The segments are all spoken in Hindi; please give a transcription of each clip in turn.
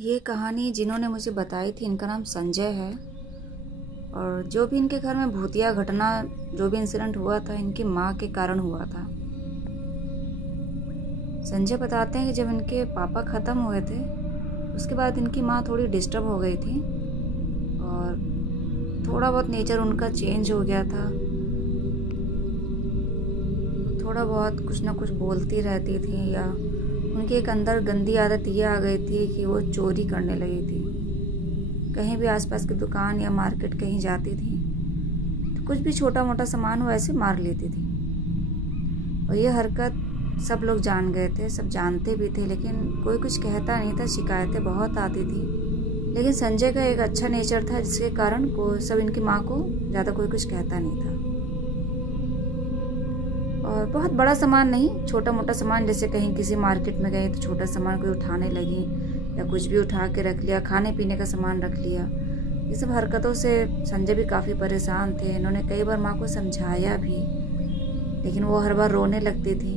ये कहानी जिन्होंने मुझे बताई थी इनका नाम संजय है। और जो भी इनके घर में भूतिया घटना, जो भी इंसिडेंट हुआ था, इनकी माँ के कारण हुआ था। संजय बताते हैं कि जब इनके पापा ख़त्म हुए थे उसके बाद इनकी माँ थोड़ी डिस्टर्ब हो गई थी और थोड़ा बहुत नेचर उनका चेंज हो गया था। थोड़ा बहुत कुछ ना कुछ बोलती रहती थी, या उनके एक अंदर गंदी आदत ये आ गई थी कि वो चोरी करने लगी थी। कहीं भी आसपास की दुकान या मार्केट कहीं जाती थी तो कुछ भी छोटा मोटा सामान वो ऐसे मार लेती थी। और ये हरकत सब लोग जान गए थे, सब जानते भी थे, लेकिन कोई कुछ कहता नहीं था। शिकायतें बहुत आती थी, लेकिन संजय का एक अच्छा नेचर था जिसके कारण सब इनकी माँ को ज़्यादा कोई कुछ कहता नहीं था। और बहुत बड़ा सामान नहीं, छोटा मोटा सामान, जैसे कहीं किसी मार्केट में गई तो छोटा सामान कोई उठाने लगी या कुछ भी उठा के रख लिया, खाने पीने का सामान रख लिया। ये सब हरकतों से संजय भी काफ़ी परेशान थे। इन्होंने कई बार माँ को समझाया भी, लेकिन वो हर बार रोने लगती थी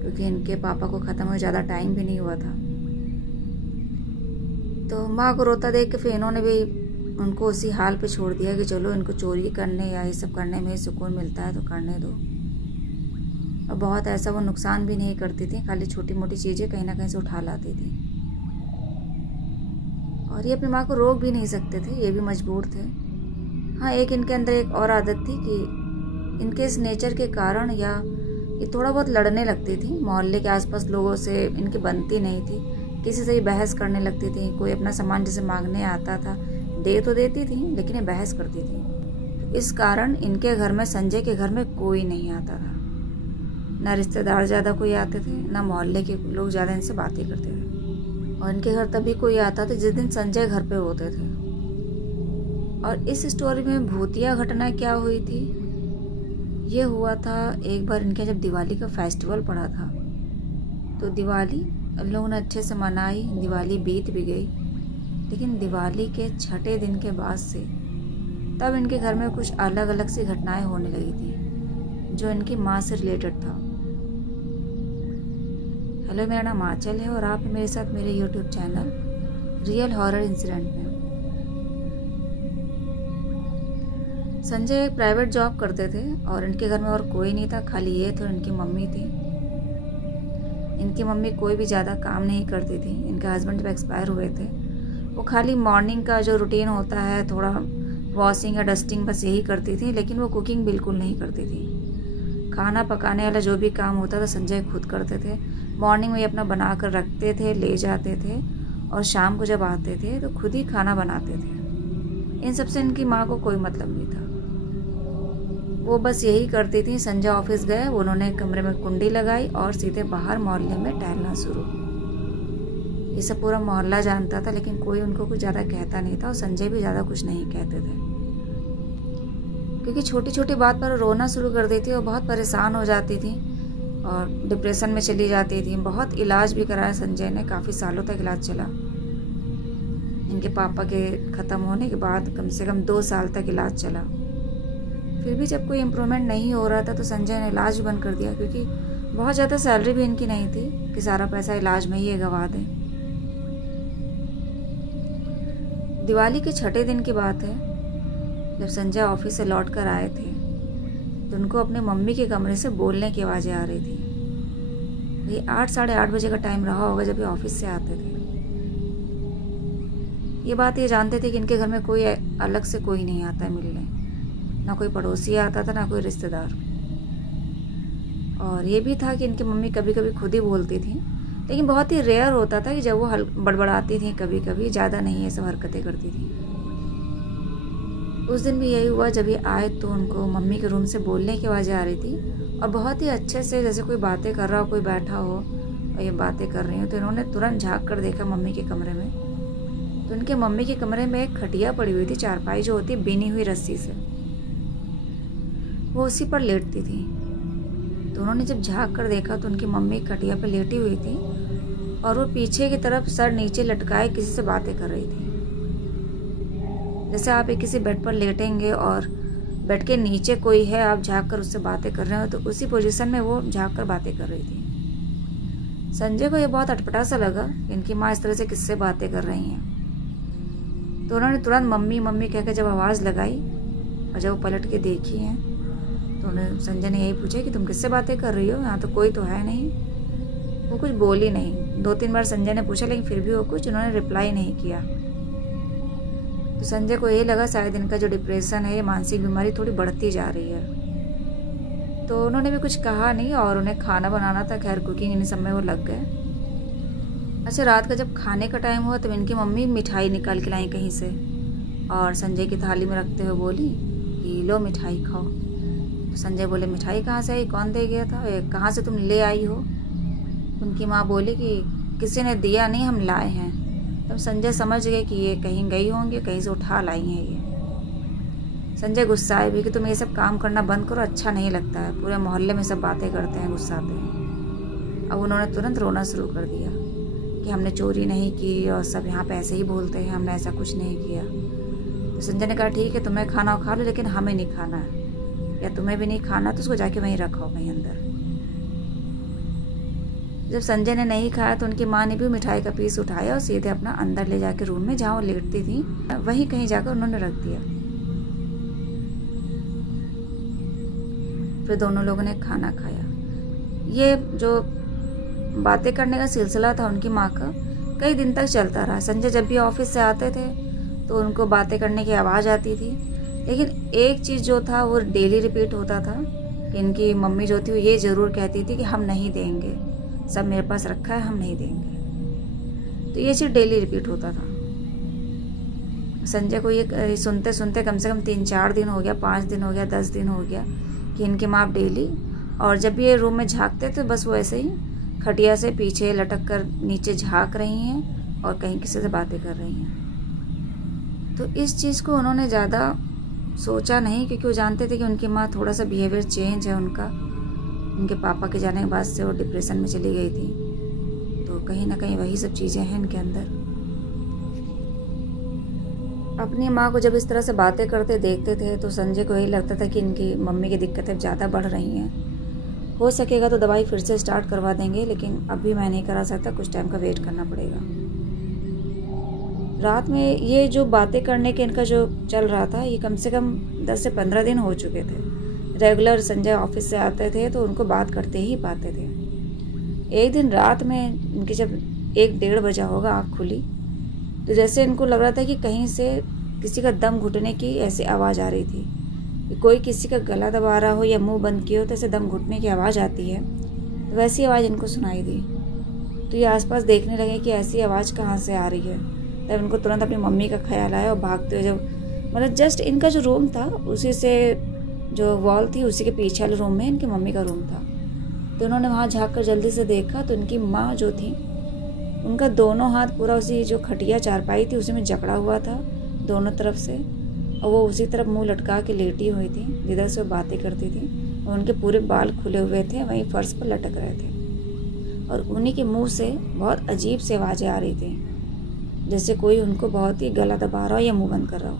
क्योंकि इनके पापा को ख़त्म हुए ज़्यादा टाइम भी नहीं हुआ था। तो माँ को रोता देख के फिर इन्होंने भी उनको उसी हाल पे छोड़ दिया कि चलो इनको चोरी करने या ये सब करने में सुकून मिलता है तो करने दो। और बहुत ऐसा वो नुकसान भी नहीं करती थी, खाली छोटी मोटी चीज़ें कहीं ना कहीं से उठा लाती थी। और ये अपनी माँ को रोक भी नहीं सकते थे, ये भी मजबूर थे। हाँ, एक इनके अंदर एक और आदत थी कि इनके इस नेचर के कारण या ये थोड़ा बहुत लड़ने लगती थी। मोहल्ले के आसपास लोगों से इनकी बनती नहीं थी, किसी से ही बहस करने लगती थी। कोई अपना सामान जैसे मांगने आता था, दे तो देती थी लेकिन ये बहस करती थी। तो इस कारण इनके घर में, संजय के घर में कोई नहीं आता था। ना रिश्तेदार ज़्यादा कोई आते थे, ना मोहल्ले के लोग ज़्यादा इनसे बातें करते थे। और इनके घर तभी कोई आता था जिस दिन संजय घर पे होते थे। और इस स्टोरी में भूतिया घटना क्या हुई थी, ये हुआ था एक बार इनके जब दिवाली का फेस्टिवल पड़ा था। तो दिवाली लोगों ने अच्छे से मनाई, दिवाली बीत भी गई। लेकिन दिवाली के छठे दिन के बाद से तब इनके घर में कुछ अलग अलग सी घटनाएं होने लगी थी जो इनकी माँ से रिलेटेड था। हेलो, मेरा नाम आंचल है और आप हैं मेरे साथ मेरे YouTube channel real horror incident में। संजय एक प्राइवेट जॉब करते थे और इनके घर में और कोई नहीं था, खाली ये थे और इनकी मम्मी थी। इनकी मम्मी कोई भी ज़्यादा काम नहीं करती थी। इनके हस्बैंड जब एक्सपायर हुए थे, वो खाली मॉर्निंग का जो रूटीन होता है, थोड़ा वॉशिंग या डस्टिंग, बस यही करती थी। लेकिन वो कुकिंग बिल्कुल नहीं करती थी। खाना पकाने वाला जो भी काम होता था संजय खुद करते थे। मॉर्निंग में अपना बना कर रखते थे, ले जाते थे, और शाम को जब आते थे तो खुद ही खाना बनाते थे। इन सबसे इनकी माँ को कोई मतलब नहीं था। वो बस यही करती थी। संजय ऑफिस गए, उन्होंने कमरे में कुंडी लगाई और सीधे बाहर मोहल्ले में टहलना शुरू। ये सब पूरा मोहल्ला जानता था, लेकिन कोई उनको कुछ ज़्यादा कहता नहीं था और संजय भी ज़्यादा कुछ नहीं कहते थे, क्योंकि छोटी छोटी बात पर रोना शुरू कर देती और बहुत परेशान हो जाती थी और डिप्रेशन में चली जाती थी। बहुत इलाज भी कराया संजय ने, काफ़ी सालों तक इलाज चला। इनके पापा के ख़त्म होने के बाद कम से कम 2 साल तक इलाज चला। फिर भी जब कोई इम्प्रूवमेंट नहीं हो रहा था तो संजय ने इलाज बंद कर दिया, क्योंकि बहुत ज़्यादा सैलरी भी इनकी नहीं थी कि सारा पैसा इलाज में ही गंवा दें। दिवाली के छठे दिन की बात है, जब संजय ऑफिस से लौट कर आए थे तो उनको अपने मम्मी के कमरे से बोलने की आवाज़ें आ रही थी। ये 8 साढ़े 8 बजे का टाइम रहा होगा जब ये ऑफिस से आते थे। ये बात ये जानते थे कि इनके घर में कोई अलग से कोई नहीं आता है मिलने, ना कोई पड़ोसी आता था ना कोई रिश्तेदार। और ये भी था कि इनकी मम्मी कभी कभी खुद ही बोलती थी, लेकिन बहुत ही रेयर होता था कि जब वो बड़बड़ाती थी, कभी कभी, ज़्यादा नहीं ये सब हरकतें करती थी। उस दिन भी यही हुआ। जब ये आए तो उनको मम्मी के रूम से बोलने की आवाज़ें आ रही थी और बहुत ही अच्छे से, जैसे कोई बातें कर रहा हो, कोई बैठा हो और ये बातें कर रही हो। तो इन्होंने तुरंत झाँक कर देखा मम्मी के कमरे में, तो उनके मम्मी के कमरे में एक खटिया पड़ी हुई थी, चारपाई जो होती है बिनी हुई रस्सी से, वो उसी पर लेटती थी। तो उन्होंने जब झाँक कर देखा तो उनकी मम्मी खटिया पर लेटी हुई थी और वो पीछे की तरफ सर नीचे लटकाए किसी से बातें कर रही थी। जैसे आप किसी बेड पर लेटेंगे और बेड के नीचे कोई है, आप झाँक कर उससे बातें कर रहे हो, तो उसी पोजीशन में वो झाँक कर बातें कर रही थी। संजय को ये बहुत अटपटा सा लगा कि इनकी माँ इस तरह से किससे बातें कर रही हैं। तो उन्होंने तुरंत मम्मी मम्मी कह के जब आवाज़ लगाई और जब वो पलट के देखी हैं तो उन्हें संजय ने यही पूछा कि तुम किससे बातें कर रही हो, यहाँ तो कोई तो है नहीं। वो कुछ बोली नहीं। 2-3 बार संजय ने पूछा लेकिन फिर भी वो कुछ उन्होंने रिप्लाई नहीं किया। तो संजय को यही लगा शायद इनका जो डिप्रेशन है, ये मानसिक बीमारी थोड़ी बढ़ती जा रही है। तो उन्होंने भी कुछ कहा नहीं और उन्हें खाना बनाना था। खैर कुकिंग इन सब में वो लग गए। अच्छा, रात का जब खाने का टाइम हुआ तब इनकी मम्मी मिठाई निकाल के लाई कहीं से और संजय की थाली में रखते हुए बोली कि लो मिठाई खाओ। तो संजय बोले मिठाई कहाँ से आई, कौन दे गया था, कहाँ से तुम ले आई हो। उनकी माँ बोली कि किसी ने दिया नहीं, हम लाए हैं। तब संजय समझ गए कि ये कहीं गई होंगी, कहीं से उठा लाई हैं ये। संजय गुस्साए भी कि तुम ये सब काम करना बंद करो, अच्छा नहीं लगता है, पूरे मोहल्ले में सब बातें करते हैं, गुस्साते हैं। अब उन्होंने तुरंत रोना शुरू कर दिया कि हमने चोरी नहीं की और सब यहाँ पे ऐसे ही बोलते हैं, हमने ऐसा कुछ नहीं किया। तो संजय ने कहा ठीक है तुम्हें खाना खा लो लेकिन हमें नहीं खाना है, या तुम्हें भी नहीं खाना तो उसको जाके वहीं रखो कहीं अंदर। जब संजय ने नहीं खाया तो उनकी माँ ने भी मिठाई का पीस उठाया और सीधे अपना अंदर ले जाके रूम में जहाँ वो लेटती थी वहीं कहीं जाकर उन्होंने रख दिया। फिर दोनों लोगों ने खाना खाया। ये जो बातें करने का सिलसिला था उनकी माँ का कई दिन तक चलता रहा। संजय जब भी ऑफिस से आते थे तो उनको बातें करने की आवाज़ आती थी, लेकिन एक चीज़ जो था वो डेली रिपीट होता था कि इनकी मम्मी जो थी वो ये ज़रूर कहती थी कि हम नहीं देंगे, सब मेरे पास रखा है, हम नहीं देंगे। तो ये चीज़ डेली रिपीट होता था। संजय को ये सुनते सुनते कम से कम 3-4 दिन हो गया, 5 दिन हो गया, 10 दिन हो गया कि इनकी माँ डेली, और जब भी ये रूम में झांकते थे बस वो ऐसे ही खटिया से पीछे लटक कर नीचे झांक रही हैं और कहीं किसी से बातें कर रही हैं। तो इस चीज़ को उन्होंने ज़्यादा सोचा नहीं क्योंकि वो जानते थे कि उनकी माँ थोड़ा सा बिहेवियर चेंज है उनका। उनके पापा के जाने के बाद से वो डिप्रेशन में चली गई थी, तो कहीं ना कहीं वही सब चीज़ें हैं इनके अंदर। अपनी माँ को जब इस तरह से बातें करते देखते थे तो संजय को यही लगता था कि इनकी मम्मी की दिक्कतें ज़्यादा बढ़ रही हैं। हो सकेगा तो दवाई फिर से स्टार्ट करवा देंगे, लेकिन अभी मैं नहीं करा सकता, कुछ टाइम का वेट करना पड़ेगा। रात में ये जो बातें करने के इनका जो चल रहा था ये कम से कम 10 से 15 दिन हो चुके थे। रेगुलर संजय ऑफिस से आते थे तो उनको बात करते ही पाते थे। एक दिन रात में इनकी जब 1-1:30 बजा होगा आँख खुली तो जैसे इनको लग रहा था कि कहीं से किसी का दम घुटने की ऐसी आवाज़ आ रही थी, कि कोई किसी का गला दबा रहा हो या मुंह बंद किया हो तो ऐसे दम घुटने की आवाज़ आती है, तो वैसी आवाज़ इनको सुनाई दी। तो ये आसपास देखने लगे कि ऐसी आवाज़ कहाँ से आ रही है। तब इनको तुरंत अपनी मम्मी का ख्याल आया और भागते हुए जब मतलब जस्ट इनका जो रूम था उसी से जो वॉल थी उसी के पीछे वाले रूम में इनकी मम्मी का रूम था, तो उन्होंने वहाँ झाँक कर जल्दी से देखा तो इनकी माँ जो थी उनका दोनों हाथ पूरा उसी जो खटिया चारपाई थी उसी में जकड़ा हुआ था दोनों तरफ से, और वो उसी तरफ मुंह लटका के लेटी हुई थी जिधर से वो बातें करती थी, और उनके पूरे बाल खुले हुए थे, वहीं फर्श पर लटक रहे थे, और उन्हीं के मुंह से बहुत अजीब सी आवाज़ें आ रही थी जैसे कोई उनको बहुत ही गला दबा रहा हो या मुंह बंद कर रहा हो।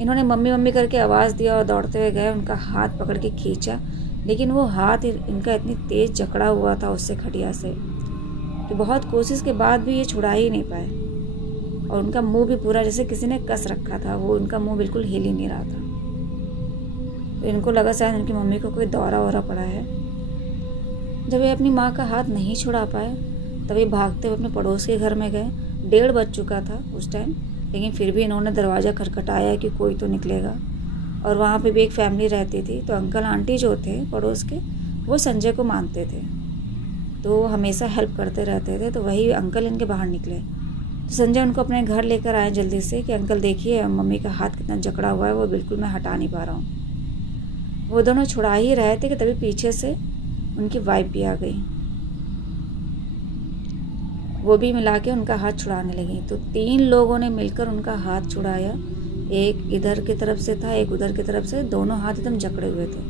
इन्होंने मम्मी मम्मी करके आवाज़ दिया और दौड़ते हुए गए, उनका हाथ पकड़ के खींचा, लेकिन वो हाथ इनका इतनी तेज़ जकड़ा हुआ था उससे खटिया से कि बहुत कोशिश के बाद भी ये छुड़ा ही नहीं पाए, और उनका मुंह भी पूरा जैसे किसी ने कस रखा था, वो उनका मुंह बिल्कुल हिल ही नहीं रहा था। तो इनको लगा शायद उनकी मम्मी को कोई दौरा वौरा पड़ा है। जब ये अपनी माँ का हाथ नहीं छुड़ा पाए तब ये भागते हुए अपने पड़ोस के घर में गए। 1:30 बज चुका था उस टाइम, लेकिन फिर भी इन्होंने दरवाज़ा खटखटाया कि कोई तो निकलेगा, और वहाँ पे भी एक फैमिली रहती थी, तो अंकल आंटी जो थे पड़ोस के वो संजय को मानते थे, तो वो हमेशा हेल्प करते रहते थे, तो वही अंकल इनके बाहर निकले। तो संजय उनको अपने घर लेकर आए जल्दी से कि अंकल देखिए मम्मी का हाथ कितना जकड़ा हुआ है, वो बिल्कुल मैं हटा नहीं पा रहा हूँ। वो दोनों छुड़ा ही रहे थे कि तभी पीछे से उनकी वाइफ भी आ गई, वो भी मिला के उनका हाथ छुड़ाने लगी। तो 3 लोगों ने मिलकर उनका हाथ छुड़ाया, एक इधर की तरफ से था एक उधर की तरफ से, दोनों हाथ एकदम जकड़े हुए थे,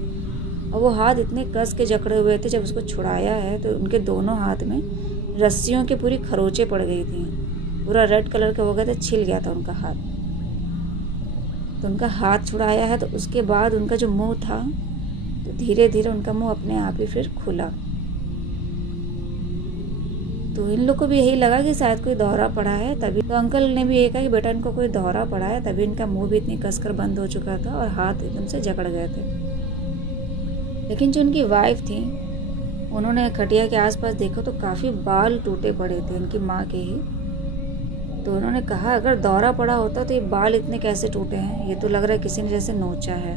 और वो हाथ इतने कस के जकड़े हुए थे जब उसको छुड़ाया है तो उनके दोनों हाथ में रस्सियों की पूरी खरोंचे पड़ गई थी, पूरा रेड कलर के हो गए थे, छिल गया था उनका हाथ। तो उनका हाथ छुड़ाया है तो उसके बाद उनका जो मुंह था तो धीरे धीरे उनका मुंह अपने आप ही फिर खुला, तो इन लोग को भी यही लगा कि शायद कोई दौरा पड़ा है, तभी तो अंकल ने भी ये कहा कि बेटा इनको कोई दौरा पड़ा है, तभी इनका मुंह भी इतनी कसकर बंद हो चुका था और हाथ एकदम से जकड़ गए थे। लेकिन जो उनकी वाइफ थी, उन्होंने खटिया के आसपास देखा तो काफ़ी बाल टूटे पड़े थे इनकी माँ के ही। तो उन्होंने कहा अगर दौरा पड़ा होता तो ये बाल इतने कैसे टूटे हैं, ये तो लग रहा है किसी ने जैसे नोचा है,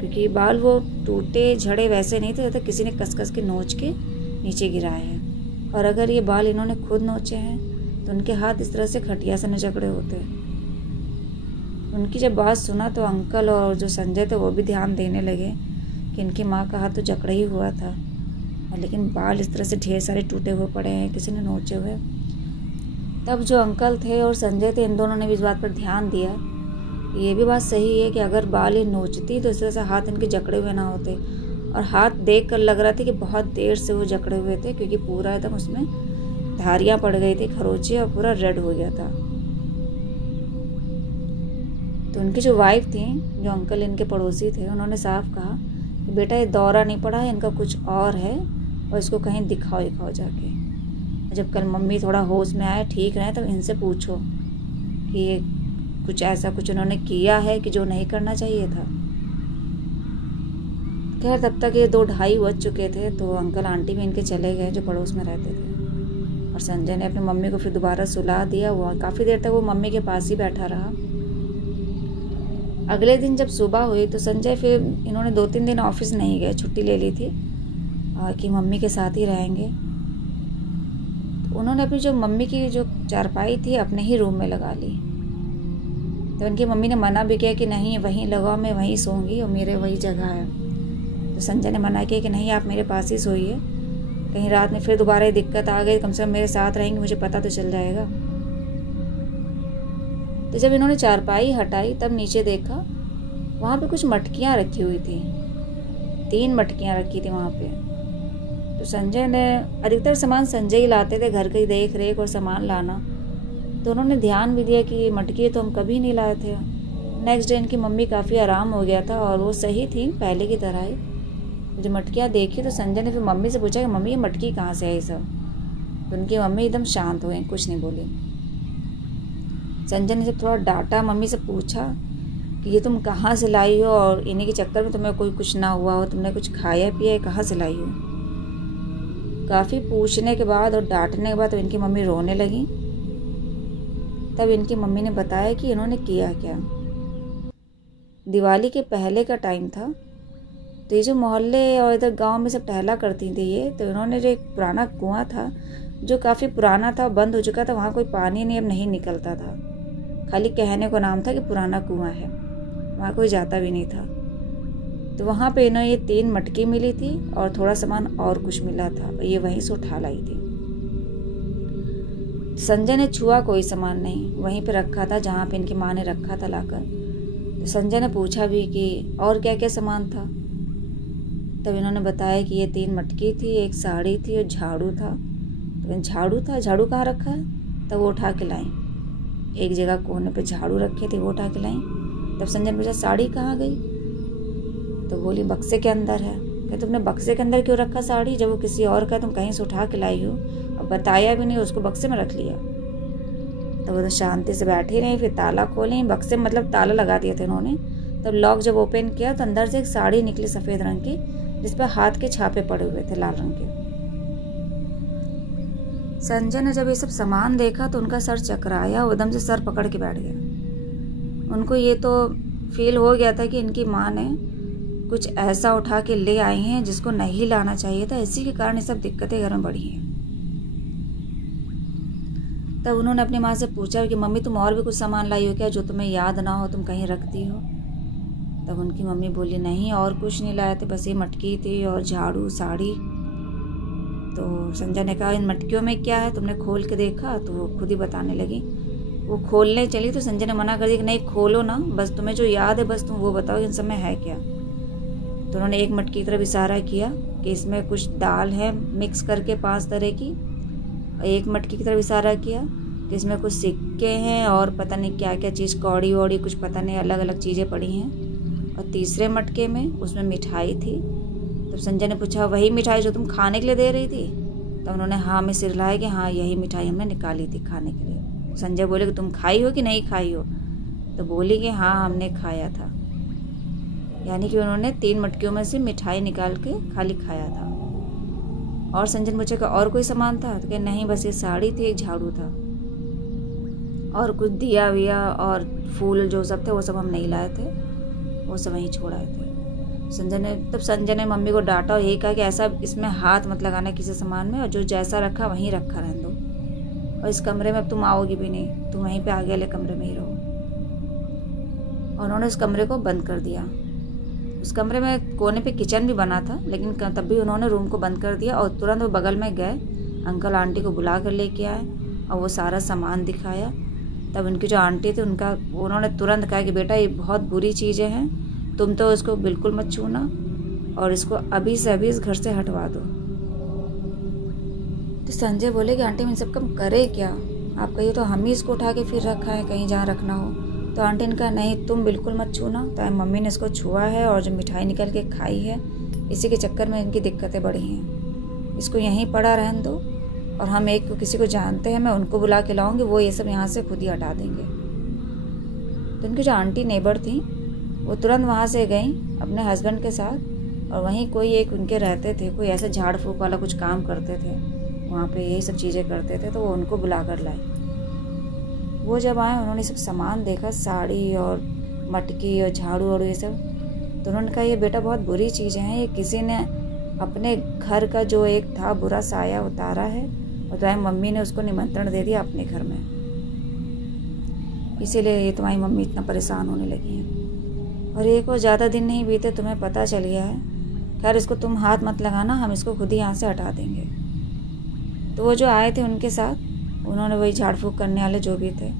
क्योंकि बाल वो टूटे झड़े वैसे नहीं थे, जैसे किसी ने कस के नोच के नीचे गिराए हैं। और अगर ये बाल इन्होंने खुद नोचे हैं तो उनके हाथ इस तरह से खटिया से न जकड़े होते। उनकी जब बात सुना तो अंकल और जो संजय थे वो भी ध्यान देने लगे कि इनकी माँ का हाथ तो जकड़ा ही हुआ था, लेकिन बाल इस तरह से ढेर सारे टूटे हुए पड़े हैं, किसी ने नोचे हुए। तब जो अंकल थे और संजय थे, इन दोनों ने भी इस बात पर ध्यान दिया। ये भी बात सही है कि अगर बाल ये नोचती तो इस तरह से हाथ इनके जकड़े हुए ना होते। और हाथ देख कर लग रहा था कि बहुत देर से वो जकड़े हुए थे, क्योंकि पूरा एकदम उसमें धारियाँ पड़ गई थी, खरोचे, और पूरा रेड हो गया था। तो उनकी जो वाइफ थी, जो अंकल इनके पड़ोसी थे, उन्होंने साफ कहा कि बेटा ये दौरा नहीं पड़ा है, इनका कुछ और है और इसको कहीं दिखाओ जाके। जब कल मम्मी थोड़ा होश में आए, ठीक रहे, तब इनसे पूछो कि ये कुछ ऐसा कुछ उन्होंने किया है कि जो नहीं करना चाहिए था। खैर तब तक ये 2-2:30 बज चुके थे, तो अंकल आंटी भी इनके चले गए जो पड़ोस में रहते थे। और संजय ने अपनी मम्मी को फिर दोबारा सुला दिया। हुआ काफ़ी देर तक वो मम्मी के पास ही बैठा रहा। अगले दिन जब सुबह हुई तो संजय, फिर इन्होंने 2-3 दिन ऑफिस नहीं गए, छुट्टी ले ली थी कि मम्मी के साथ ही रहेंगे। तो उन्होंने अपनी जो मम्मी की जो चारपाई थी अपने ही रूम में लगा ली। तो उनकी मम्मी ने मना भी किया कि नहीं वहीं लगाओ, मैं वहीं सोऊंगी और मेरे वही जगह है। तो संजय ने मना किया कि नहीं आप मेरे पास ही सोइए, कहीं रात में फिर दोबारा ये दिक्कत आ गई, कम से कम मेरे साथ रहेंगे, मुझे पता तो चल जाएगा। तो जब इन्होंने चारपाई हटाई तब नीचे देखा, वहाँ पे कुछ मटकियाँ रखी हुई थी, 3 मटकियाँ रखी थी वहाँ पे। तो संजय ने, अधिकतर सामान संजय ही लाते थे, घर की देख रेख और सामान लाना, तो उन्होंने ध्यान भी दिया कि मटकी तो हम कभी नहीं लाए थे। नेक्स्ट डे इनकी मम्मी काफ़ी आराम हो गया था और वो सही थी पहले की तरह ही। जो मटकियाँ देखी तो संजय ने फिर मम्मी से पूछा कि मम्मी ये मटकी कहाँ से आई सब। तो उनकी मम्मी एकदम शांत हो गई, कुछ नहीं बोली। संजय ने जब थोड़ा डांटा, मम्मी से पूछा कि ये तुम कहाँ से लाई हो और इन्हीं के चक्कर में तुम्हें कोई कुछ ना हुआ हो, तुमने कुछ खाया पिया है, कहाँ से लाई हो। काफ़ी पूछने के बाद और डांटने के बाद तो इनकी मम्मी रोने लगी। तब इनकी मम्मी ने बताया कि इन्होंने किया क्या। दिवाली के पहले का टाइम था, तो ये जो मोहल्ले और इधर गांव में सब टहला करती थी ये, तो इन्होंने जो एक पुराना कुआं था जो काफ़ी पुराना था, बंद हो चुका था, वहाँ कोई पानी नहीं अब नहीं निकलता था, खाली कहने को नाम था कि पुराना कुआं है, वहाँ कोई जाता भी नहीं था। तो वहाँ पे इन्हें ये 3 मटकी मिली थी और थोड़ा सामान और कुछ मिला था, ये वहीं से उठा लाई थी। संजय ने छुआ कोई सामान नहीं, वहीं पे रखा था जहाँ पे इनकी माँ ने रखा था लाकर। तो संजय ने पूछा भी कि और क्या क्या सामान था। तब इन्होंने बताया कि ये 3 मटकी थी, एक साड़ी थी और झाड़ू था। तो झाड़ू था, झाड़ू कहाँ रखा है, तब वो उठा के लाई। एक जगह कोने पे झाड़ू रखे थे, वो उठा के लाई। तब संजय ने पूछा साड़ी कहाँ गई, तो बोली बक्से के अंदर है। कि तुमने बक्से के अंदर क्यों रखा साड़ी, जब वो किसी और का तुम कहीं से उठा के लाई हो, अब बताया भी नहीं, उसको बक्से में रख लिया। तो वो तो शांति से बैठी रही, फिर ताला खोले, बक्से मतलब ताला लगा दिए थे उन्होंने। तब लॉक जब ओपन किया तो अंदर से एक साड़ी निकली सफ़ेद रंग की, जिस पर हाथ के छापे पड़े हुए थे लाल रंग के। संजय ने जब ये सब सामान देखा तो उनका सर चकराया, वो एकदम से सर पकड़ के बैठ गया। उनको ये तो फील हो गया था कि इनकी माँ ने कुछ ऐसा उठा के ले आई हैं जिसको नहीं लाना चाहिए था, इसी के कारण ये सब दिक्कतें घर में बढ़ी हैं। तब उन्होंने अपनी माँ से पूछा कि मम्मी तुम और भी कुछ सामान लाई हो क्या जो तुम्हें याद ना हो, तुम कहीं रखती हो। तब उनकी मम्मी बोली नहीं और कुछ नहीं लाए थे, बस ये मटकी थी और झाड़ू साड़ी। तो संजय ने कहा इन मटकियों में क्या है, तुमने खोल के देखा, तो वो खुद ही बताने लगी। वो खोलने चली तो संजय ने मना कर दिया कि नहीं खोलो ना, बस तुम्हें जो याद है बस तुम वो बताओ इन सब में है क्या। तो उन्होंने एक मटकी की तरफ इशारा किया कि इसमें कुछ दाल है मिक्स करके 5 तरह की। एक मटकी की तरफ इशारा किया कि इसमें कुछ सिक्के हैं और पता नहीं क्या क्या चीज़, कौड़ी वौड़ी कुछ पता नहीं अलग अलग चीज़ें पड़ी हैं। और तीसरे मटके में उसमें मिठाई थी। तो संजय ने पूछा वही मिठाई जो तुम खाने के लिए दे रही थी। तो उन्होंने हाँ में सिर हिलाया कि हाँ यही मिठाई हमने निकाली थी खाने के लिए। संजय बोले कि तुम खाई हो कि नहीं खाई हो? तो बोली कि हाँ हमने खाया था। यानी कि उन्होंने 3 मटकियों में से मिठाई निकाल के खाली खाया था। और संजय ने पूछा कि और कोई सामान था? तो कहे नहीं, बस ये साड़ी थी, एक झाड़ू था और कुछ दिया विया और फूल जो सब थे वो सब हम नहीं लाए थे, वो सब वहीं छोड़ आए थे। संजय ने मम्मी को डांटा और यही कहा कि ऐसा इसमें हाथ मत लगाना किसी सामान में, और जो जैसा रखा वहीं रखा रहने दो, और इस कमरे में अब तुम आओगी भी नहीं, तुम वहीं पे आगे वाले कमरे में ही रहो। और उन्होंने उस कमरे को बंद कर दिया। उस कमरे में कोने पे किचन भी बना था, लेकिन तब भी उन्होंने रूम को बंद कर दिया और तुरंत वो बगल में गए, अंकल आंटी को बुला कर लेके आए और वो सारा सामान दिखाया। तब उनकी जो आंटी थी उन्होंने तुरंत कहा कि बेटा ये बहुत बुरी चीज़ें हैं, तुम तो इसको बिल्कुल मत छूना और इसको अभी से अभी इस घर से हटवा दो। तो संजय बोले कि आंटी इन सब कम करे क्या? आप कहिए तो हम ही इसको उठा के फिर रखा है कहीं जहाँ रखना हो। तो आंटी ने कहा नहीं तुम बिल्कुल मत छूना। तो मम्मी ने इसको छुआ है और जो मिठाई निकल के खाई है, इसी के चक्कर में इनकी दिक्कतें बढ़ी हैं। इसको यहीं पड़ा रहने दो, और हम एक किसी को जानते हैं, मैं उनको बुला के लाऊंगी, वो ये सब यहाँ से खुद ही हटा देंगे। तो उनकी जो आंटी नेबर थी वो तुरंत वहाँ से गई अपने हस्बैंड के साथ, और वहीं कोई एक उनके रहते थे, कोई ऐसे झाड़ फूक वाला कुछ काम करते थे, वहाँ पे यही सब चीज़ें करते थे, तो वो उनको बुला कर लाए। वो जब आए उन्होंने सब सामान देखा, साड़ी और मटकी और झाड़ू और ये सब, तो उन्होंने कहा ये बेटा बहुत बुरी चीज़ें हैं, ये किसी ने अपने घर का जो एक था बुरा साया उतारा है, और तुम्हारी मम्मी ने उसको निमंत्रण दे दिया अपने घर में, इसीलिए ये तुम्हारी मम्मी इतना परेशान होने लगी है। और एक और ज़्यादा दिन नहीं बीते तुम्हें पता चल गया है। खैर इसको तुम हाथ मत लगाना, हम इसको खुद ही यहाँ से हटा देंगे। तो वो जो आए थे उनके साथ, उन्होंने वही झाड़ फूक करने वाले जो भी थे,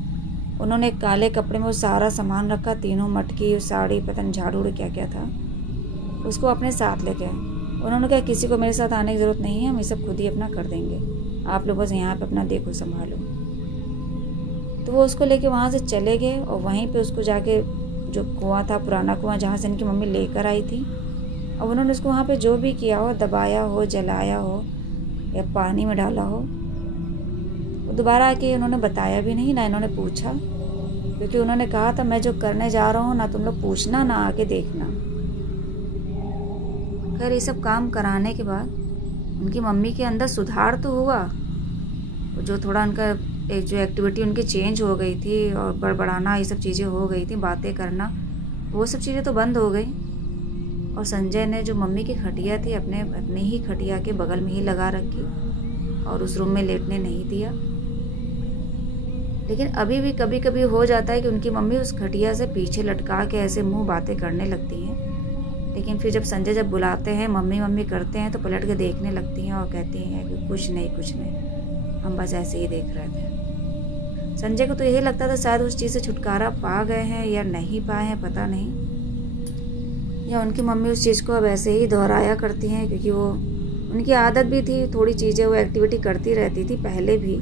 उन्होंने एक काले कपड़े में वो सारा सामान रखा, तीनों मटकी, साड़ी, पता नहीं झाड़ू क्या क्या था, उसको अपने साथ लेके आए। उन्होंने कहा किसी को मेरे साथ आने की ज़रूरत नहीं है, हम ये सब खुद ही अपना कर देंगे, आप लोग बस यहाँ पे अपना देखो संभालो। तो वो उसको लेके वहाँ से चले गए, और वहीं पे उसको जाके जो कुआं था, पुराना कुआं जहाँ से इनकी मम्मी लेकर आई थी, और उन्होंने उसको वहाँ पे जो भी किया हो, दबाया हो, जलाया हो या पानी में डाला हो, वो दोबारा आके उन्होंने बताया भी नहीं, ना इन्होंने पूछा, क्योंकि उन्होंने कहा था मैं जो करने जा रहा हूँ ना तुम लोग पूछना ना आके देखना। खैर ये सब काम कराने के बाद उनकी मम्मी के अंदर सुधार तो हुआ, जो थोड़ा उनका जो एक्टिविटी उनकी चेंज हो गई थी और बड़बड़ाना ये सब चीज़ें हो गई थी, बातें करना, वो सब चीज़ें तो बंद हो गई। और संजय ने जो मम्मी की खटिया थी अपने ही खटिया के बगल में ही लगा रखी और उस रूम में लेटने नहीं दिया। लेकिन अभी भी कभी कभी हो जाता है कि उनकी मम्मी उस खटिया से पीछे लटका के ऐसे मुंह बातें करने लगती हैं, लेकिन फिर जब संजय जब बुलाते हैं मम्मी मम्मी करते हैं तो पलट के देखने लगती हैं और कहती हैं कि कुछ नहीं, हम बस ऐसे ही देख रहे थे। संजय को तो यही लगता था शायद उस चीज़ से छुटकारा पा गए हैं या नहीं पाए हैं, पता नहीं, या उनकी मम्मी उस चीज़ को अब ऐसे ही दोहराया करती हैं, क्योंकि वो उनकी आदत भी थी, थोड़ी चीज़ें वो एक्टिविटी करती रहती थी पहले भी,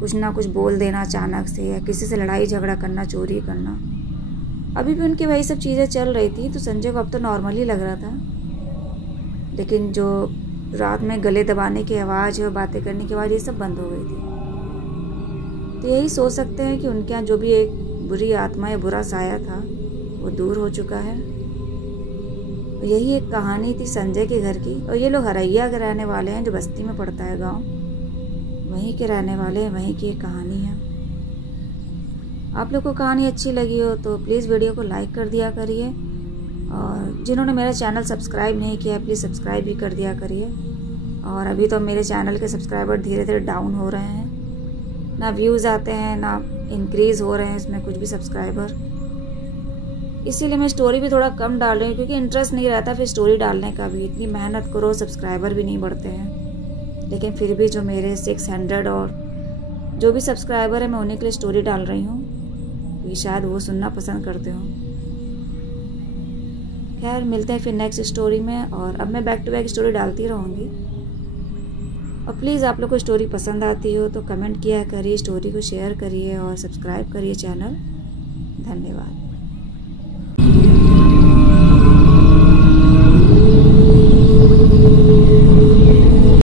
कुछ ना कुछ बोल देना अचानक से, या किसी से लड़ाई झगड़ा करना, चोरी करना, अभी भी उनकी वही सब चीज़ें चल रही थी। तो संजय को अब तो नॉर्मल ही लग रहा था, लेकिन जो रात में गले दबाने की आवाज़ और बातें करने की आवाज़ ये सब बंद हो गई थी। तो यही सोच सकते हैं कि उनके यहाँ जो भी एक बुरी आत्मा या बुरा साया था वो दूर हो चुका है। और यही एक कहानी थी संजय के घर की। और ये लोग हरैया के रहने वाले हैं, जो बस्ती में पड़ता है गांव, वहीं के रहने वाले हैं, वहीं की एक कहानी है। आप लोग को कहानी अच्छी लगी हो तो प्लीज़ वीडियो को लाइक कर दिया करिए, और जिन्होंने मेरा चैनल सब्सक्राइब नहीं किया प्लीज़ सब्सक्राइब भी कर दिया करिए। और अभी तो मेरे चैनल के सब्सक्राइबर धीरे धीरे डाउन हो रहे हैं, ना व्यूज़ आते हैं ना इंक्रीज़ हो रहे हैं इसमें कुछ भी सब्सक्राइबर, इसीलिए मैं स्टोरी भी थोड़ा कम डाल रही हूँ, क्योंकि इंटरेस्ट नहीं रहता फिर स्टोरी डालने का भी। इतनी मेहनत करो, सब्सक्राइबर भी नहीं बढ़ते हैं, लेकिन फिर भी जो मेरे 600 और जो भी सब्सक्राइबर है मैं उन्हीं के लिए स्टोरी डाल रही हूँ, क्योंकि शायद वो सुनना पसंद करते हो। खैर मिलते हैं फिर नेक्स्ट स्टोरी में, और अब मैं बैक टू बैक स्टोरी डालती रहूँगी। और प्लीज़ आप लोग को स्टोरी पसंद आती हो तो कमेंट किया करिए, स्टोरी को शेयर करिए और सब्सक्राइब करिए चैनल। धन्यवाद।